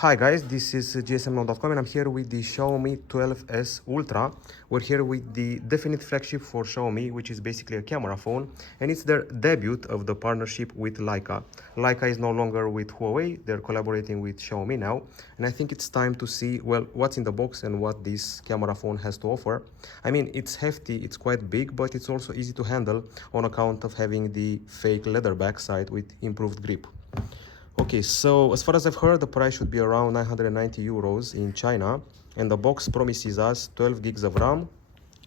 Hi guys, this is gsmnow.com and I'm here with the Xiaomi 12s Ultra. We're here with the definite flagship for Xiaomi, which is basically a camera phone, and it's their debut of the partnership with Leica. Leica is no longer with Huawei, they're collaborating with Xiaomi now, and I think it's time to see, well, what's in the box and what this camera phone has to offer. I mean, it's hefty, it's quite big, but it's also easy to handle on account of having the fake leather backside with improved grip. Okay, so as far as I've heard, the price should be around 990 euros in China, and the box promises us 12 gigs of RAM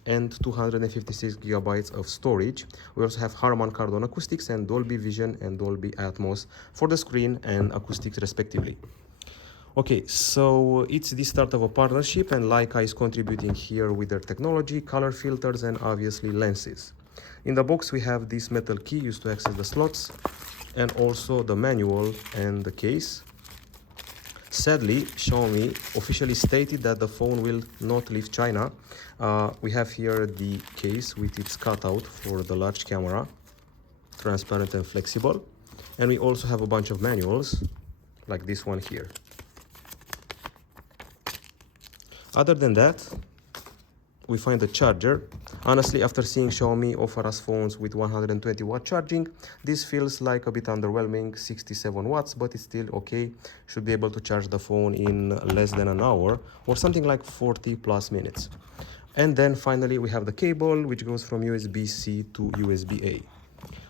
and 256 gigabytes of storage. We also have Harman Kardon acoustics and Dolby Vision and Dolby Atmos for the screen and acoustics respectively. Okay, so it's the start of a partnership, and Leica is contributing here with their technology, color filters, and obviously lenses. In the box we have this metal key used to access the slots, and also the manual and the case. Sadly, Xiaomi officially stated that the phone will not leave China. We have here the case with its cutout for the large camera, transparent and flexible. And we also have a bunch of manuals, like this one here. Other than that, we find the charger. Honestly, after seeing Xiaomi offer us phones with 120 watt charging, this feels like a bit underwhelming, 67 watts, but it's still okay. Should be able to charge the phone in less than an hour or something like 40 plus minutes. And then finally we have the cable, which goes from USB-C to USB-A.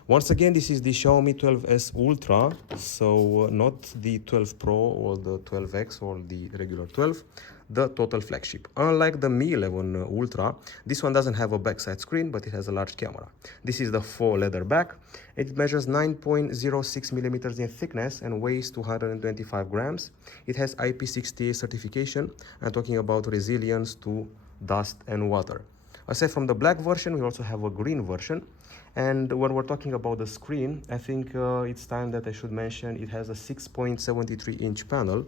Once again, this is the Xiaomi 12s Ultra, so not the 12 Pro or the 12X or the regular 12, the total flagship. Unlike the Mi 11 Ultra, this one doesn't have a backside screen, but it has a large camera. This is the faux leather back. It measures 9.06 millimeters in thickness and weighs 225 grams. It has IP68 certification. I'm talking about resilience to dust and water. Aside from the black version, we also have a green version. And when we're talking about the screen, I think it's time that I should mention it has a 6.73 inch panel,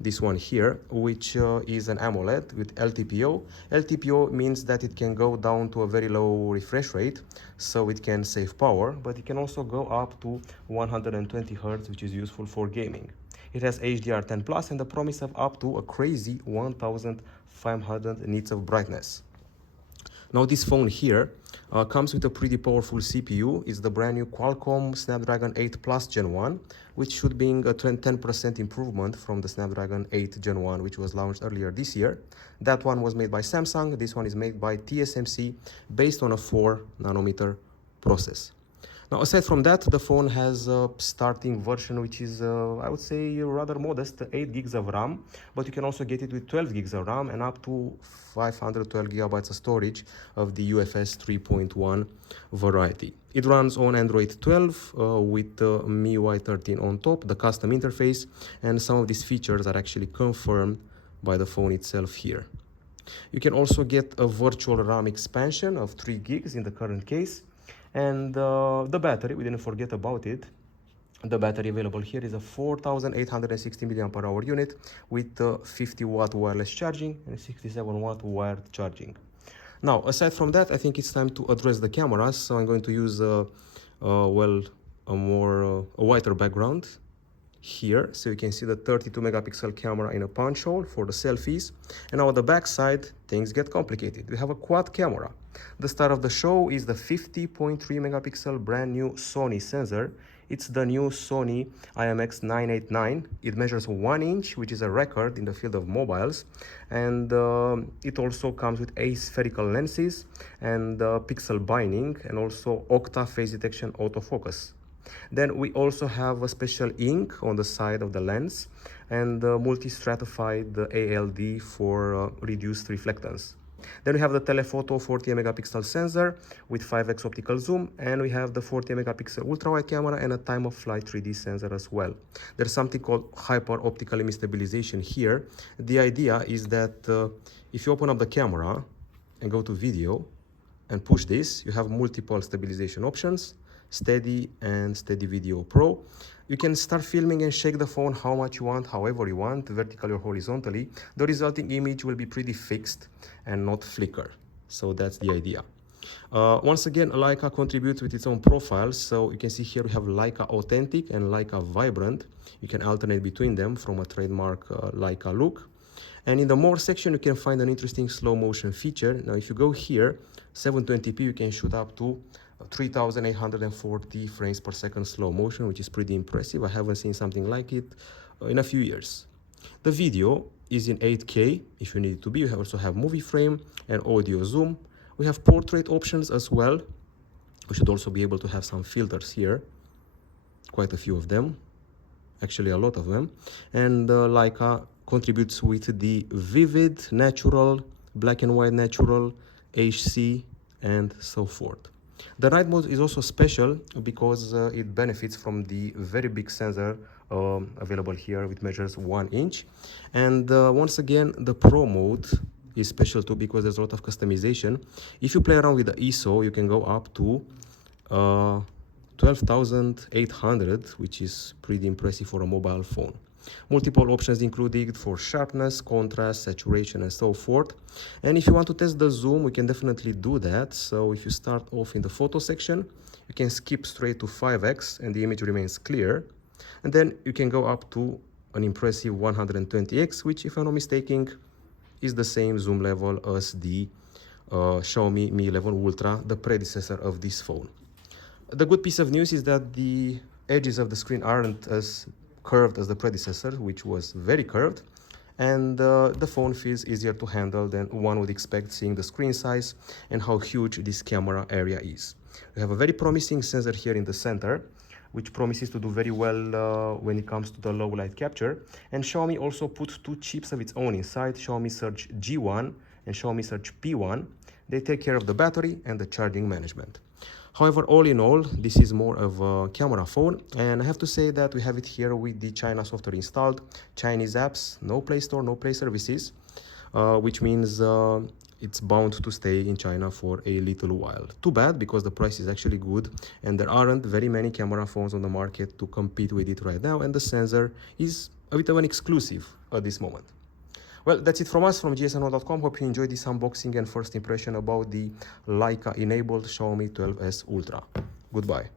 this one here, which is an AMOLED with LTPO. LTPO means that it can go down to a very low refresh rate, so it can save power, but it can also go up to 120 Hz, which is useful for gaming. It has HDR10 Plus and the promise of up to a crazy 1500 nits of brightness. Now this phone here comes with a pretty powerful CPU. It's the brand new Qualcomm Snapdragon 8 Plus Gen 1, which should bring a 10% improvement from the Snapdragon 8 Gen 1, which was launched earlier this year. That one was made by Samsung. This one is made by TSMC based on a 4 nanometer process. Now, aside from that, the phone has a starting version, which is, I would say, rather modest, 8 gigs of RAM, but you can also get it with 12 gigs of RAM and up to 512 gigabytes of storage of the UFS 3.1 variety. It runs on Android 12 with MIUI 13 on top, the custom interface, and some of these features are actually confirmed by the phone itself here. You can also get a virtual RAM expansion of 3 gigs in the current case. And the battery, we didn't forget about it. The battery available here is a 4860 mAh unit with 50 watt wireless charging and 67 watt wired charging. Now, aside from that, I think it's time to address the cameras. So I'm going to use a whiter background here, so you can see the 32 megapixel camera in a punch hole for the selfies. And now on the back side, things get complicated. We have a quad camera. The star of the show is the 50.3 megapixel brand new Sony Senzor. It's the new Sony IMX989. It measures 1 inch, which is a record in the field of mobiles. And it also comes with aspherical lenses and pixel binding and also octa phase detection autofocus. Then we also have a special ink on the side of the lens and multi-stratified ALD for reduced reflectance. Then we have the telephoto 40 megapixel sensor with 5x optical zoom, and we have the 40 megapixel ultra-wide camera and a time-of-flight 3D sensor as well. There's something called hyper optical image stabilization here. The idea is that if you open up the camera and go to video and push this, you have multiple stabilization options. Steady and Steady Video Pro. You can start filming and shake the phone how much you want, however you want, vertically or horizontally. The resulting image will be pretty fixed and not flicker. So that's the idea. Once again, Leica contributes with its own profiles. So you can see here we have Leica Authentic and Leica Vibrant. You can alternate between them from a trademark Leica look. And in the more section, you can find an interesting slow motion feature. Now, if you go here, 720p, you can shoot up to 3,840 frames per second slow motion, which is pretty impressive. I haven't seen something like it in a few years. The video is in 8K if you need it to be. You also have movie frame and audio zoom. We have portrait options as well. We should also be able to have some filters here, quite a few of them, actually a lot of them. And Leica contributes with the vivid, natural, black and white natural, HC, and so forth. The night mode is also special because it benefits from the very big sensor available here, which measures 1 inch. And once again, the Pro mode is special too because there's a lot of customization. If you play around with the ISO, you can go up to 12,800, which is pretty impressive for a mobile phone. Multiple options included for sharpness, contrast, saturation, and so forth. And if you want to test the zoom, we can definitely do that. So if you start off in the photo section, you can skip straight to 5x and the image remains clear. And then you can go up to an impressive 120x, which, if I'm not mistaken, is the same zoom level as the Xiaomi Mi 11 Ultra, the predecessor of this phone. The good piece of news is that the edges of the screen aren't as curved as the predecessor, which was very curved, and the phone feels easier to handle than one would expect, seeing the screen size and how huge this camera area is. We have a very promising sensor here in the center, which promises to do very well when it comes to the low light capture. And Xiaomi also put 2 chips of its own inside, Xiaomi Surge G1 and Xiaomi Surge P1. They take care of the battery and the charging management. However, all in all, this is more of a camera phone, and I have to say that we have it here with the China software installed, Chinese apps, no Play Store, no Play services, which means it's bound to stay in China for a little while. Too bad, because the price is actually good, and there aren't very many camera phones on the market to compete with it right now, and the sensor is a bit of an exclusive at this moment. Well, that's it from us, from gsno.com. Hope you enjoyed this unboxing and first impression about the Leica-enabled Xiaomi 12S Ultra. Goodbye.